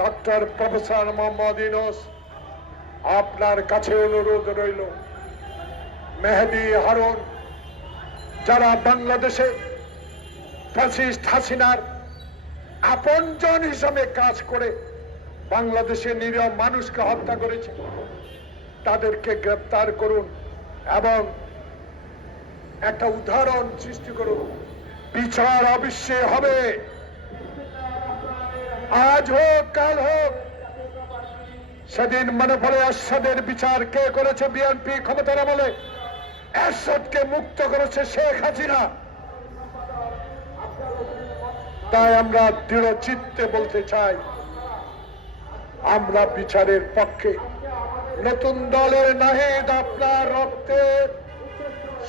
Doctor professor Mohammad Yunus, আপনার কাছে অনুরোধ রইল, মেহেদী হারুন যারা বাংলাদেশে ফ্যাসিস্ট হাসিনার আপনজন হিসাবে কাজ করে বাংলাদেশের নিরীহ মানুষকে হত্যা করেছে, তাদেরকে গ্রেপ্তার করুন এবং একটা উদাহরণ সৃষ্টি করুন। বিচার অবশ্যই হবে, আজ হোক কাল হোক। সেদিন মনে পড়ে এরশাদের বিচার কে করেছে? বিএনপি ক্ষমতার আমলে এরশাদকে মুক্ত করেছে শেখ হাসিনা। তাই আমরা দৃঢ় চিত্তে বলতে চাই, আমরা বিচারের পক্ষে। নতুন দলের নাহিদ আপনার রক্তে,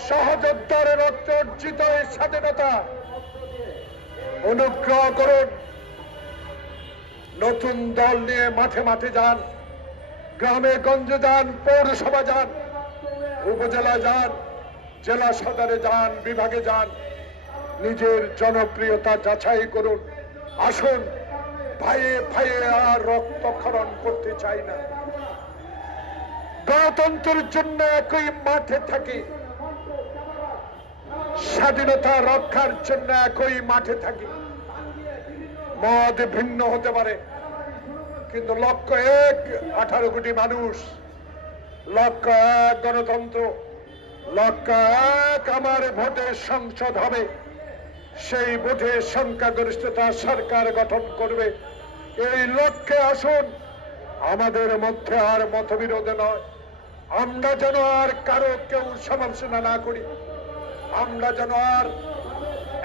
সহযোদ্ধার রক্তে অর্জিত এই স্বাধীনতা, অনুগ্রহ করুন নতুন দল নিয়ে মাঠে মাঠে যান, গ্রামে গঞ্জে যান, পৌরসভা যান, উপজেলা যান, জেলা সদরে যান, বিভাগে যান, নিজের জনপ্রিয়তা যাচাই করুন। আসুন, ভাইয়ে ভাইয়ে আর রক্তক্ষরণ করতে চাই না। গণতন্ত্রের জন্য একই মাঠে থাকি, স্বাধীনতা রক্ষার জন্য একই মাঠে থাকি। মত ভিন্ন হতে পারে, কিন্তু লক্ষ্য এক, 18 কোটি মানুষ, লক্ষ্য এক গণতন্ত্র, লক্ষ্য এক আমার ভোটে সংসদ হবে, সেই ভোটে সংখ্যাগরিষ্ঠতা সরকার গঠন করবে। এই লক্ষ্যে আসুন, আমাদের মধ্যে আর মতবিরোধ নয়। আমরা যেন আর কারো কেউ সমালোচনা না করি, আমরা যেন আর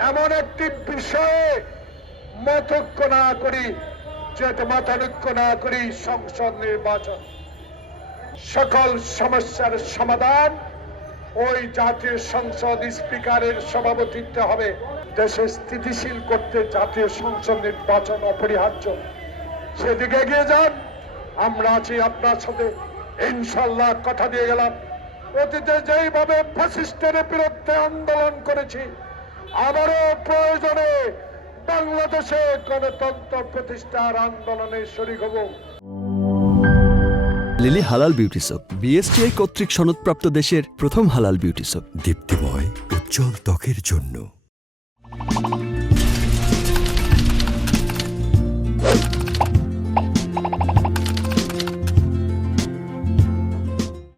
এমন একটি বিষয়ে মতৈক্য না করি, যেটা মতানৈক্য না করি। সংসদ নির্বাচন, সকল সমস্যার সমাধান ওই জাতীয় সংসদ স্পিকারের সভাপতিত্বে হবে। দেশে স্থিতিশীল করতে জাতীয় সংসদ নির্বাচন অপরিহার্য। সেদিকে এগিয়ে যান, আমরা আছি আপনার সাথে, ইনশাল্লাহ। কথা দিয়ে গেলাম, অতীতে যেইভাবে ফ্যাসিস্টের বিরুদ্ধে আন্দোলন করেছি, আবারও প্রয়োজনে বাংলাদেশে গণতন্ত্র প্রতিষ্ঠার আন্দোলনে শরীক হব। লিলি হালাল বিউটি সোপ, বিএসটিআই কর্তৃক সনদপ্রাপ্ত দেশের প্রথম হালাল বিউটি সোপ। দীপ্তিময় উজ্জ্বল ত্বকের জন্য।